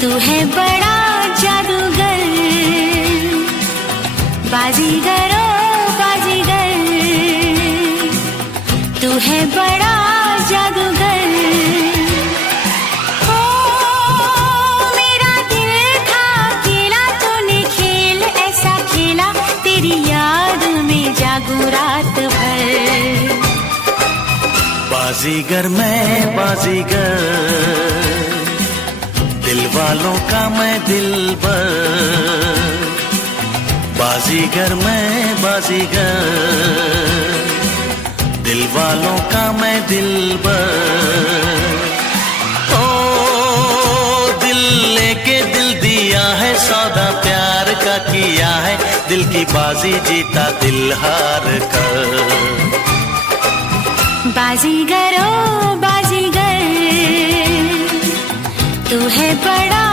तू है बड़ा जादूगर, बाजीगर ओ बाजीगर, तू है बड़ा जादूगर। ओ मेरा दिल था अकेला, तूने खेल ऐसा खेला, तेरी याद में जागूं रात भर। बाजीगर मैं बाजीगर, दिल वालों का मैं दिलबर। बाजीगर मैं बाजीगर, दिल वालों का मैं दिलबर। ओ दिल लेके दिल दिया है, सौदा प्यार का किया है, दिल की बाजी जीता दिल हार कर। बाजीगर ओ बाजीगर, तू है बड़ा